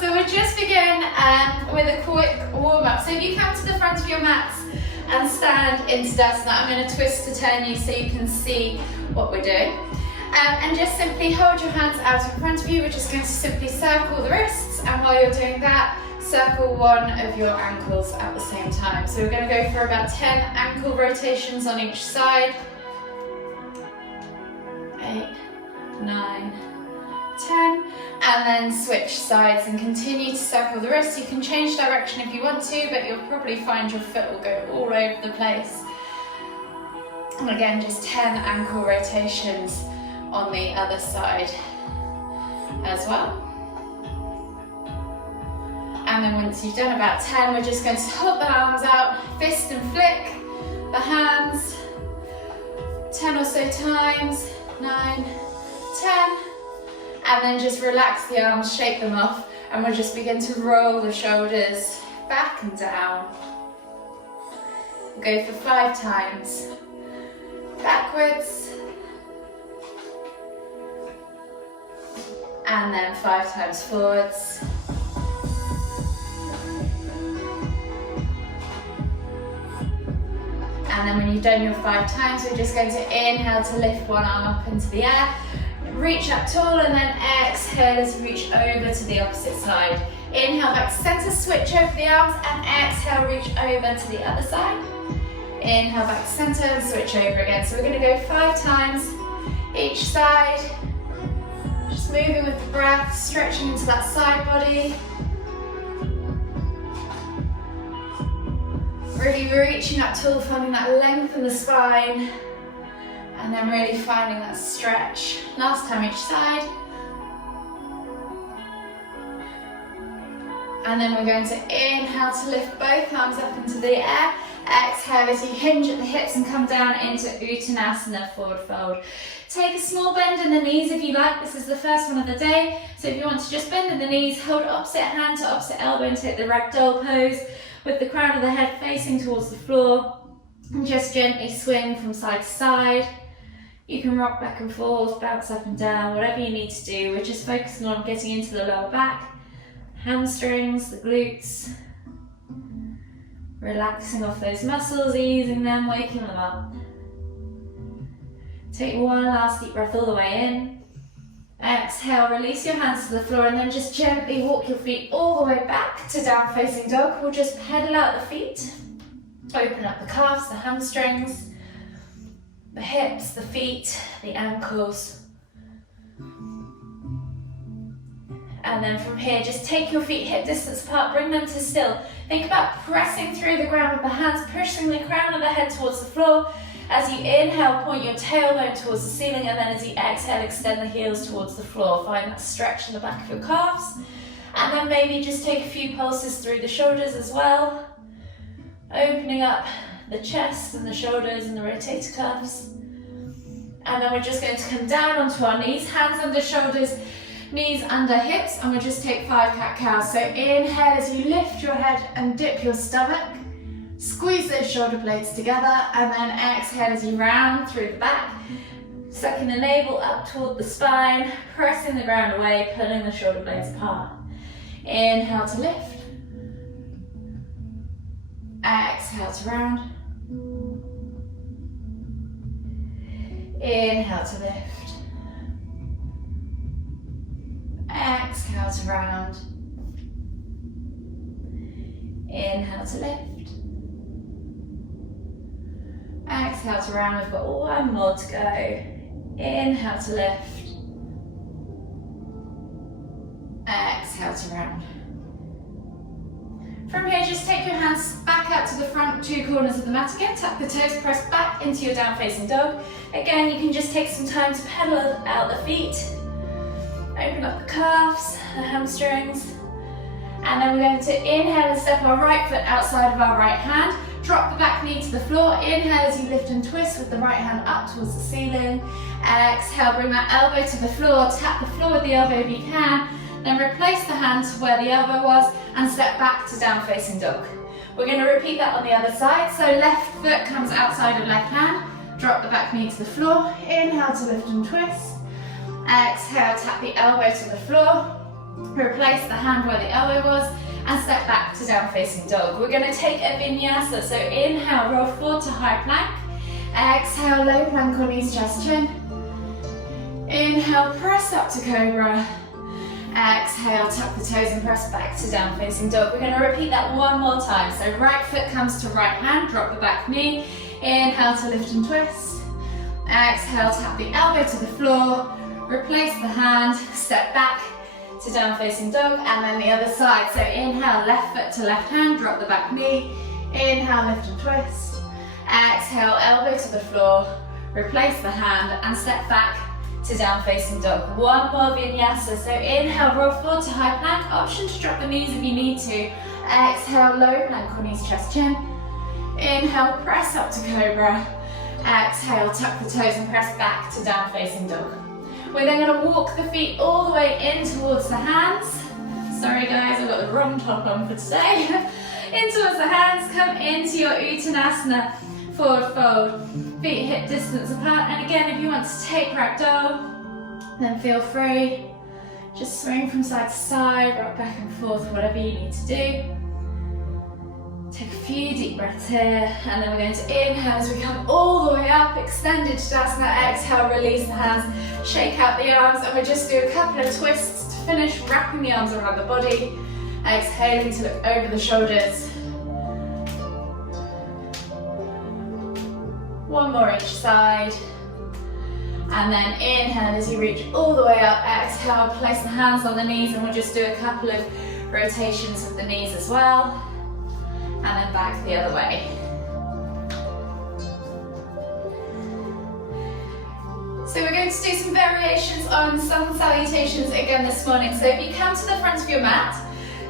So we'll just begin with a quick warm-up. So if you come to the front of your mats and stand in Tadasana, I'm going to twist to turn you so you can see what we're doing. And just simply hold your hands out in front of you. We're just going to simply circle the wrists, and while you're doing that, circle one of your ankles at the same time. So we're going to go for about 10 ankle rotations on each side. 8, 9, 10, and then switch sides and continue to circle the wrists. You can change direction if you want to, but you'll probably find your foot will go all over the place. And again, just 10 ankle rotations on the other side as well. And then once you've done about 10, we're just going to hold the arms out, fist and flick the hands 10 or so times, 9, 10, and then just relax the arms, shake them off, and we'll just begin to roll the shoulders back and down. We'll go for 5 times. Backwards, and then 5 times forwards. And then when you've done your 5 times, we're just going to inhale to lift one arm up into the air, reach up tall, and then exhale as you reach over to the opposite side. Inhale back to center, switch over the arms, and exhale, reach over to the other side. Inhale back to center and switch over again. So we're going to go 5 times each side. Just moving with the breath, stretching into that side body. Really reaching up tall, finding that length in the spine. And then really finding that stretch. Last time each side. And then we're going to inhale to lift both arms up into the air. Exhale as you hinge at the hips and come down into Uttanasana, forward fold. Take a small bend in the knees if you like. This is the first one of the day. So if you want to just bend in the knees, hold opposite hand to opposite elbow and take the ragdoll pose with the crown of the head facing towards the floor. And just gently swing from side to side. You can rock back and forth, bounce up and down, whatever you need to do. We're just focusing on getting into the lower back, hamstrings, the glutes. Relaxing off those muscles, easing them, waking them up. Take one last deep breath all the way in. Exhale, release your hands to the floor, and then just gently walk your feet all the way back to down facing dog. We'll just pedal out the feet. Open up the calves, the hamstrings, the hips, the feet, the ankles. And then from here, just take your feet hip distance apart, bring them to still. Think about pressing through the ground with the hands, pushing the crown of the head towards the floor. As you inhale, point your tailbone towards the ceiling, and then as you exhale, extend the heels towards the floor. Find that stretch in the back of your calves. And then maybe just take a few pulses through the shoulders as well. Opening up the chest and the shoulders and the rotator cuffs. And then we're just going to come down onto our knees, hands under shoulders, knees under hips, and we'll just take 5 cat-cows. So inhale as you lift your head and dip your stomach. Squeeze those shoulder blades together, and then exhale as you round through the back. Sucking the navel up toward the spine, pressing the ground away, pulling the shoulder blades apart. Inhale to lift. Exhale to round. Inhale to lift. Exhale to round. Inhale to lift. Exhale to round. We've got one more to go. Inhale to lift. Exhale to round. From here, just take your hands back out to the front 2 corners of the mat again. Tuck the toes, press back into your down facing dog. Again, you can just take some time to pedal out the feet. Open up the calves, the hamstrings. And then we're going to inhale and step our right foot outside of our right hand. Drop the back knee to the floor. Inhale as you lift and twist with the right hand up towards the ceiling. Exhale, bring that elbow to the floor. Tap the floor with the elbow if you can. Then replace the hand to where the elbow was and step back to down facing dog. We're going to repeat that on the other side. So left foot comes outside of left hand. Drop the back knee to the floor. Inhale to lift and twist. Exhale, tap the elbow to the floor. Replace the hand where the elbow was and step back to down facing dog. We're going to take a vinyasa, so inhale, roll forward to high plank. Exhale, low plank on knees, chest, chin. Inhale, press up to cobra. Exhale, tuck the toes and press back to down facing dog. We're going to repeat that one more time. So right foot comes to right hand, drop the back knee. Inhale to lift and twist. Exhale, tap the elbow to the floor. Replace the hand, step back to down facing dog, and then the other side. So inhale, left foot to left hand, drop the back knee. Inhale, lift and twist. Exhale, elbow to the floor. Replace the hand and step back to down facing dog. One more vinyasa. So inhale, roll forward to high plank. Option to drop the knees if you need to. Exhale, low plank on knees, chest, chin. Inhale, press up to cobra. Exhale, tuck the toes and press back to down facing dog. We're then going to walk the feet all the way in towards the hands. Sorry guys, I've got the wrong top on for today. In towards the hands, come into your Uttanasana, forward fold. Feet hip distance apart, and again if you want to take ragdoll, then feel free. Just swing from side to side, rock back and forth, whatever you need to do. Take a few deep breaths here, and then we're going to inhale as we come all the way up, extended Tadasana. Exhale, release the hands, shake out the arms, and we'll just do a couple of twists to finish, wrapping the arms around the body. Exhaling to look over the shoulders. One more each side. And then inhale as you reach all the way up. Exhale, place the hands on the knees, and we'll just do a couple of rotations of the knees as well. And then back the other way. So we're going to do some variations on sun salutations again this morning. So if you come to the front of your mat,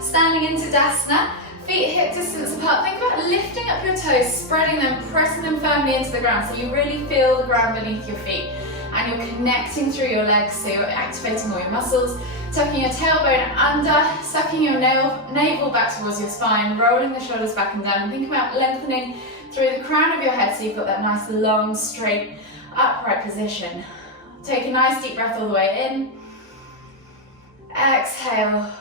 standing in Tadasana, feet hip distance apart, think about lifting up your toes, spreading them, pressing them firmly into the ground so you really feel the ground beneath your feet. And you're connecting through your legs, so you're activating all your muscles. Tucking your tailbone under, sucking your navel back towards your spine, rolling the shoulders back and down. And think about lengthening through the crown of your head so you've got that nice long, straight, upright position. Take a nice deep breath all the way in. Exhale.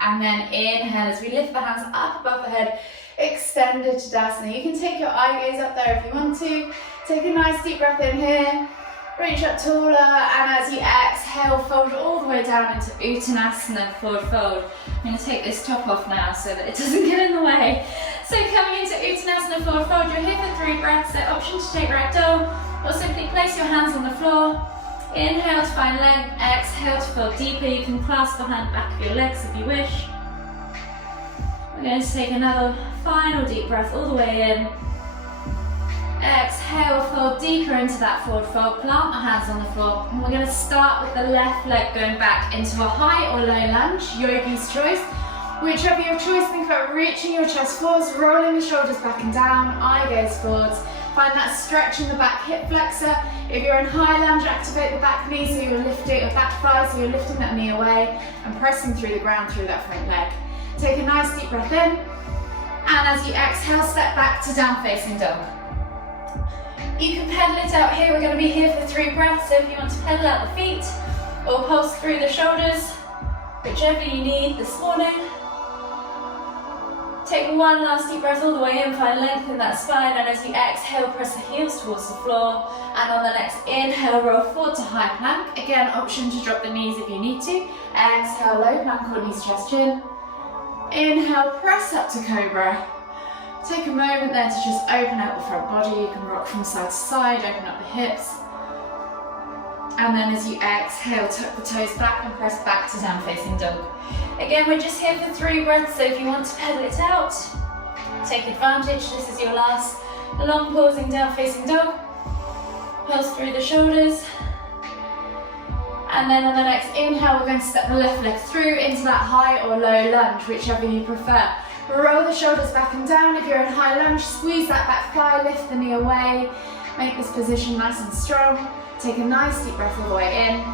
And then inhale as we lift the hands up above the head, extended Tadasana. You can take your eye gaze up there if you want to. Take a nice deep breath in here. Reach up taller, and as you exhale, fold all the way down into Uttanasana, forward fold. I'm going to take this top off now so that it doesn't get in the way. So coming into Uttanasana, forward fold, you're here for 3 breaths. So option to take ragdoll, or simply place your hands on the floor. Inhale to find length, exhale to fold deeper. You can clasp behind the back of your legs if you wish. We're going to take another final deep breath all the way in. Exhale, fold deeper into that forward fold, plant the hands on the floor, and we're going to start with the left leg going back into a high or low lunge, yogi's choice. Whichever your choice, think about reaching your chest forwards, rolling the shoulders back and down, eye gaze forwards. Find that stretch in the back hip flexor. If you're in high lunge, activate the back knee so you're lifting, or back thigh, so you're lifting that knee away and pressing through the ground through that front leg. Take a nice deep breath in, and as you exhale, step back to down facing dog. You can pedal it out here. We're going to be here for 3 breaths, so if you want to pedal out the feet or pulse through the shoulders, whichever you need this morning. Take one last deep breath all the way in, find length in that spine, and as you exhale, press the heels towards the floor, and on the next inhale, roll forward to high plank. Again, option to drop the knees if you need to. Exhale, low plank or knees, chest, chin. Inhale, press up to cobra. Take a moment there to just open out the front body. You can rock from side to side, open up the hips. And then as you exhale, tuck the toes back and press back to down facing dog. Again, we're just here for 3 breaths, so if you want to pedal it out, take advantage. This is your last long pausing down facing dog. Pulse through the shoulders. And then on the next inhale, we're going to step the left leg through into that high or low lunge, whichever you prefer. Roll the shoulders back and down. If you're in high lunge, squeeze that back thigh, lift the knee away. Make this position nice and strong. Take a nice deep breath all the way in.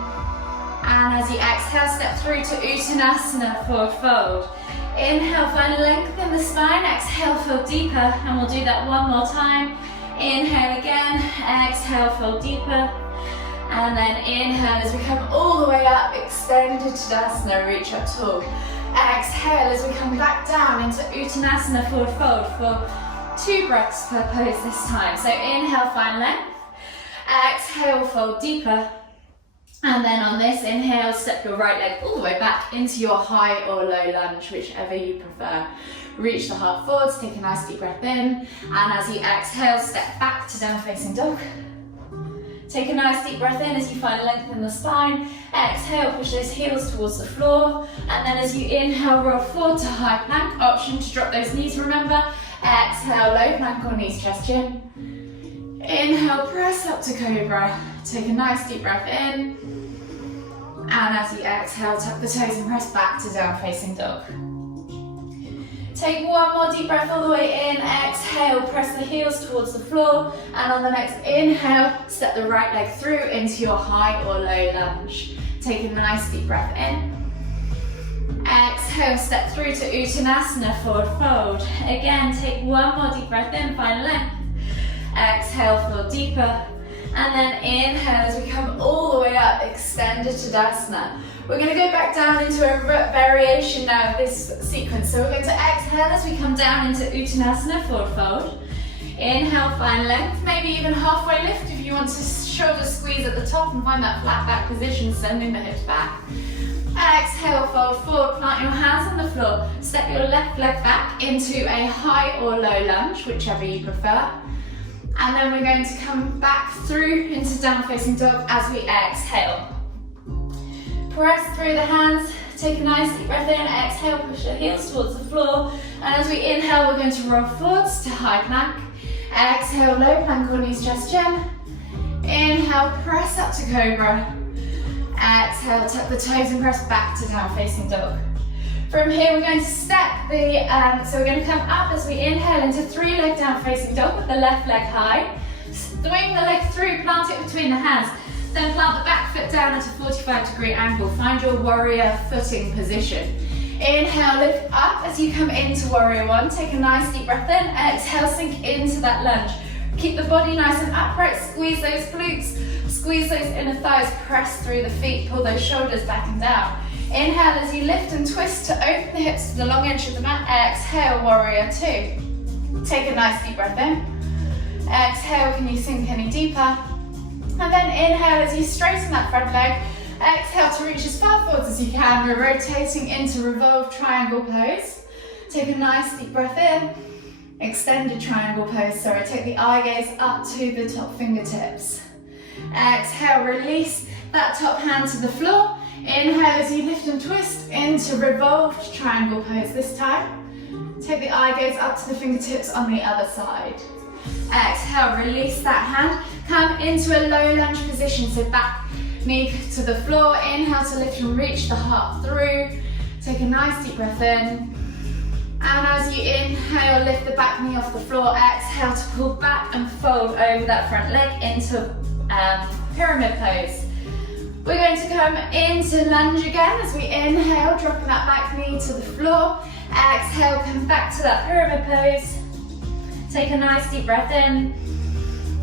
And as you exhale, step through to Uttanasana, forward fold. Inhale, find length in the spine. Exhale, fold deeper. And we'll do that one more time. Inhale again. Exhale, fold deeper. And then inhale as we come all the way up, extended Tadasana, reach up tall. Exhale as we come back down into Uttanasana, forward fold for 2 breaths per pose this time. So inhale, find length. Exhale, fold deeper. And then on this inhale, step your right leg all the way back into your high or low lunge, whichever you prefer. Reach the heart forwards, take a nice deep breath in. And as you exhale, step back to down facing dog. Take a nice deep breath in as you find length in the spine. Exhale, push those heels towards the floor. And then as you inhale, roll forward to high plank. Option to drop those knees, remember. Exhale, low plank or knees, chest, chin. Inhale, press up to cobra. Take a nice deep breath in. And as you exhale, tuck the toes and press back to down facing dog. Take one more deep breath all the way in. Exhale, press the heels towards the floor. And on the next inhale, step the right leg through into your high or low lunge. Take a nice deep breath in. Exhale, step through to Uttanasana, forward fold. Again, take one more deep breath in, find length. Exhale, fold deeper. And then inhale as we come all the way up, extended Tadasana. We're going to go back down into a variation now of this sequence. So we're going to exhale as we come down into Uttanasana, forward fold. Inhale, find length, maybe even halfway lift if you want to shoulder squeeze at the top and find that flat back position, sending the hips back. Exhale, fold forward, plant your hands on the floor. Step your left leg back into a high or low lunge, whichever you prefer. And then we're going to come back through into down facing dog as we exhale. Press through the hands, take a nice deep breath in, exhale, push the heels towards the floor. And as we inhale, we're going to roll forwards to high plank. Exhale, low plank or knees, chest, chin. Inhale, press up to cobra. Exhale, tuck the toes and press back to down facing dog. From here, we're going to step so we're going to come up as we inhale into 3-leg down facing dog with the left leg high. Swing the leg through, plant it between the hands. Then plant the back foot down at a 45-degree angle. Find your warrior footing position. Inhale, lift up as you come into warrior one. Take a nice deep breath in. Exhale, sink into that lunge. Keep the body nice and upright. Squeeze those glutes. Squeeze those inner thighs. Press through the feet. Pull those shoulders back and down. Inhale as you lift and twist to open the hips to the long edge of the mat. Exhale, warrior two. Take a nice deep breath in. Exhale, can you sink any deeper? And then inhale as you straighten that front leg. Exhale to reach as far forwards as you can. We're rotating into revolved triangle pose. Take a nice deep breath in. Extended triangle pose, sorry. Take the eye gaze up to the top fingertips. Exhale, release that top hand to the floor. Inhale as you lift and twist into revolved triangle pose this time. Take the eye gaze up to the fingertips on the other side. Exhale, release that hand. Come into a low lunge position, so back knee to the floor. Inhale to lift and reach the heart through. Take a nice deep breath in. And as you inhale, lift the back knee off the floor. Exhale to pull back and fold over that front leg into pyramid pose. We're going to come into lunge again as we inhale, dropping that back knee to the floor. Exhale, come back to that pyramid pose. Take a nice deep breath in.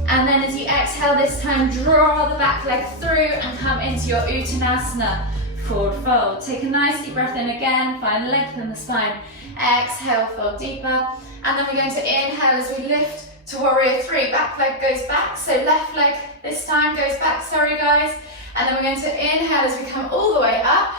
And then as you exhale this time, draw the back leg through and come into your Uttanasana, forward fold. Take a nice deep breath in again, find length in the spine. Exhale, fold deeper. And then we're going to inhale as we lift to warrior three. Back leg goes back, so left leg this time goes back, sorry guys. And then we're going to inhale as we come all the way up.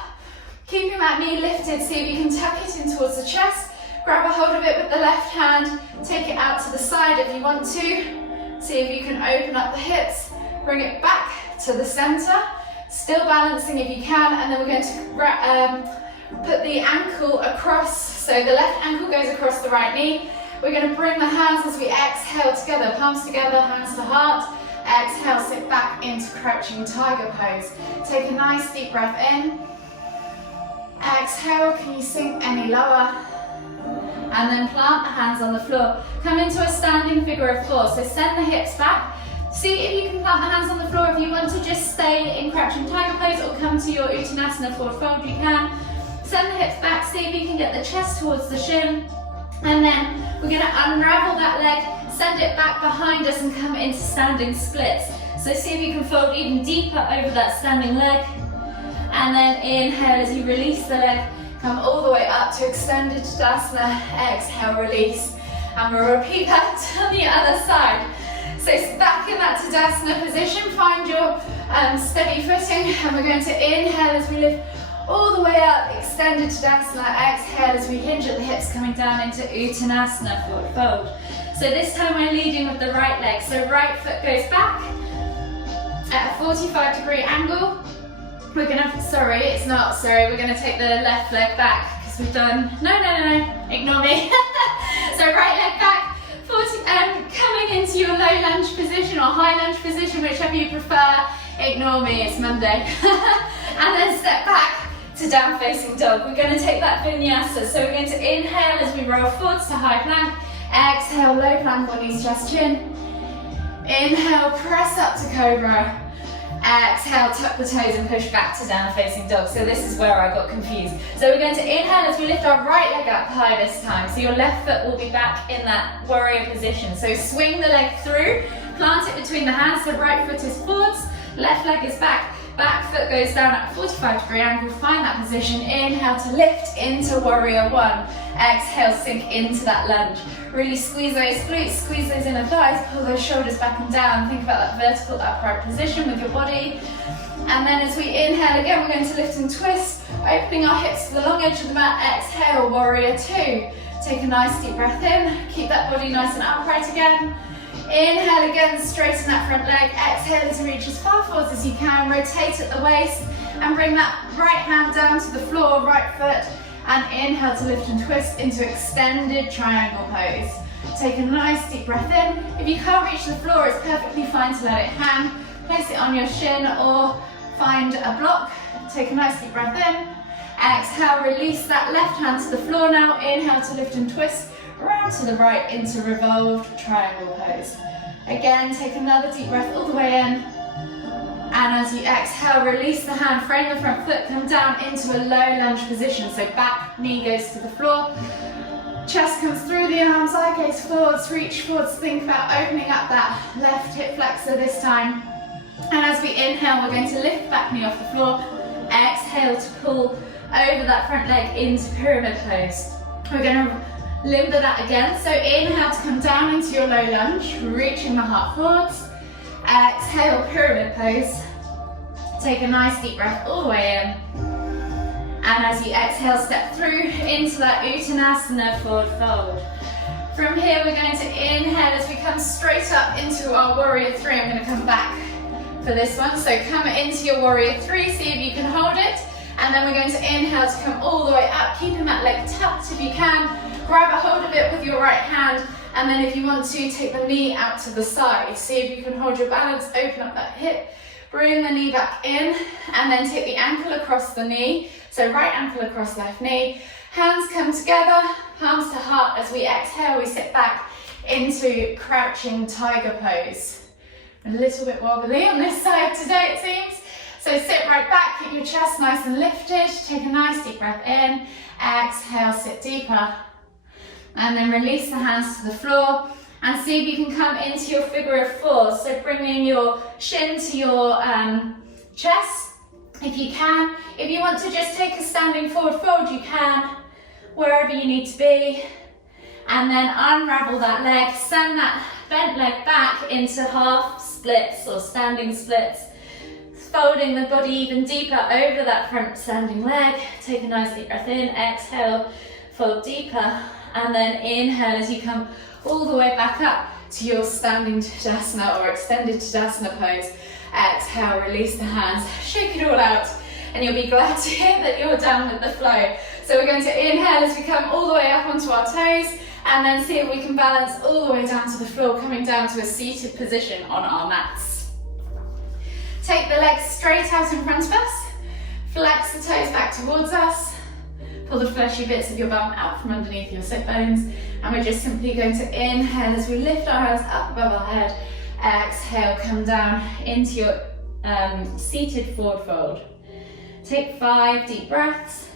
Keeping that knee lifted, see if you can tuck it in towards the chest. Grab a hold of it with the left hand. Take it out to the side if you want to. See if you can open up the hips. Bring it back to the center. Still balancing if you can. And then we're going to put the ankle across. So the left ankle goes across the right knee. We're going to bring the hands as we exhale together. Palms together, hands to heart. Exhale, sit back into crouching tiger pose. Take a nice deep breath in. Exhale, can you sink any lower? And then plant the hands on the floor. Come into a standing figure of four. So send the hips back. See if you can plant the hands on the floor. If you want to just stay in crouching tiger pose or come to your Uttanasana forward fold, you can. Send the hips back. See if you can get the chest towards the shin. And then we're going to unravel that leg. Send it back behind us and come into standing splits. So see if you can fold even deeper over that standing leg. And then inhale as you release the leg, come all the way up to extended Tadasana. Exhale, release. And we'll repeat that on the other side. So back in that Tadasana position, find your steady footing. And we're going to inhale as we lift all the way up, extended Tadasana. Exhale as we hinge at the hips, coming down into Uttanasana, forward fold. So this time we're leading with the right leg. So right foot goes back at a 45-degree angle. We're gonna, we're gonna take the left leg back because we've done, no, ignore me. So right leg back, coming into your low lunge position or high lunge position, whichever you prefer. Ignore me, it's Monday. And then step back to down facing dog. We're gonna take that vinyasa. So we're going to inhale as we roll forwards to high plank. Exhale, low plank, knees, chest, chin. Inhale, press up to cobra. Exhale, tuck the toes and push back to down facing dog. So this is where I got confused. So we're going to inhale as we lift our right leg up high this time. So your left foot will be back in that warrior position. So swing the leg through, plant it between the hands. So right foot is forwards, left leg is back. Back foot goes down at a 45-degree angle. Find that position. Inhale to lift into warrior one. Exhale, sink into that lunge. Really squeeze those glutes, squeeze those inner thighs, pull those shoulders back and down. Think about that vertical upright position with your body. And then as we inhale again, we're going to lift and twist, opening our hips to the long edge of the mat. Exhale, warrior two. Take a nice deep breath in. Keep that body nice and upright again. Inhale again, straighten that front leg. Exhale as you reach as far forwards as you can. Rotate at the waist and bring that right hand down to the floor, right foot. And inhale to lift and twist into extended triangle pose. Take a nice deep breath in. If you can't reach the floor, it's perfectly fine to let it hang. Place it on your shin or find a block. Take a nice deep breath in. Exhale, release that left hand to the floor now. Inhale to lift and twist. Round to the right into revolved triangle pose. Again, take another deep breath all the way in. And as you exhale, release the hand, frame the front foot, come down into a low lunge position. So back knee goes to the floor. Chest comes through the arms, eye gaze forwards, reach forwards. Think about opening up that left hip flexor this time. And as we inhale, we're going to lift back knee off the floor. Exhale to pull over that front leg into pyramid pose. We're going to limber that again. So inhale to come down into your low lunge, reaching the heart forwards. Exhale, pyramid pose. Take a nice deep breath all the way in. And as you exhale, step through into that Uttanasana, forward fold. From here, we're going to inhale as we come straight up into our warrior three. I'm going to come back for this one. So come into your warrior three, see if you can hold it. And then we're going to inhale to come all the way up, keeping that leg tucked if you can. Grab a hold of it with your right hand. And then if you want to, take the knee out to the side. See if you can hold your balance, open up that hip, bring the knee back in, and then take the ankle across the knee. So right ankle across left knee. Hands come together, palms to heart. As we exhale, we sit back into crouching tiger pose. A little bit wobbly on this side today, it seems. So sit right back, keep your chest nice and lifted. Take a nice deep breath in. Exhale, sit deeper. And then release the hands to the floor and see if you can come into your figure of four. So bringing your shin to your chest, if you can. If you want to just take a standing forward fold, you can, wherever you need to be. And then unravel that leg, send that bent leg back into half splits or standing splits. Folding the body even deeper over that front standing leg. Take a nice deep breath in, exhale, fold deeper. And then inhale as you come all the way back up to your standing Tadasana or extended Tadasana pose. Exhale, release the hands, shake it all out, and you'll be glad to hear that you're down with the flow. So we're going to inhale as we come all the way up onto our toes, and then see if we can balance all the way down to the floor, coming down to a seated position on our mats. Take the legs straight out in front of us, flex the toes back towards us. Pull the fleshy bits of your bum out from underneath your sit bones. And we're just simply going to inhale as we lift our hands up above our head. Exhale, come down into your seated forward fold. Take 5 deep breaths.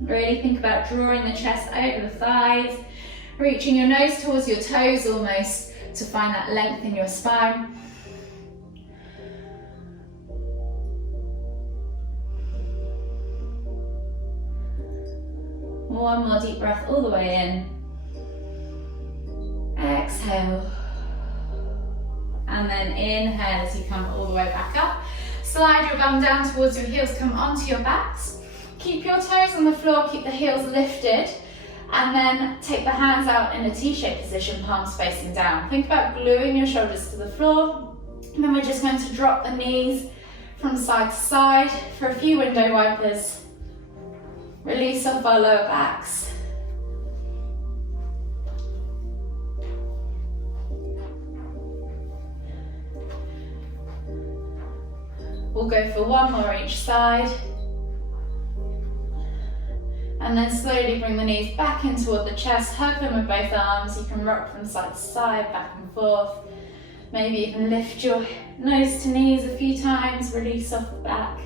Really think about drawing the chest over the thighs. reaching your nose towards your toes almost to find that length in your spine. One more deep breath all the way in. Exhale. And then inhale as you come all the way back up. Slide your bum down towards your heels, come onto your backs. Keep your toes on the floor, keep the heels lifted. And then take the hands out in a T-shaped position, palms facing down. Think about gluing your shoulders to the floor. And then we're just going to drop the knees from side to side for a few window wipers. Release off our lower backs. We'll go for one more each side. And then slowly bring the knees back in toward the chest, hug them with both arms. You can rock from side to side, back and forth. Maybe you can lift your nose to knees a few times, release off the back.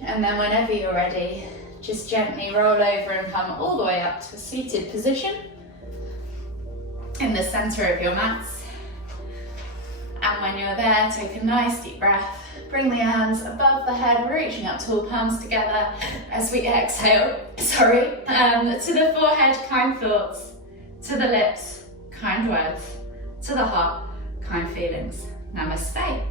And then whenever you're ready, just gently roll over and come all the way up to a seated position in the center of your mats. And when you're there, take a nice deep breath. Bring the hands above the head, reaching up tall, palms together as we exhale, to the forehead, kind thoughts, to the lips, kind words, to the heart, kind feelings. Namaste.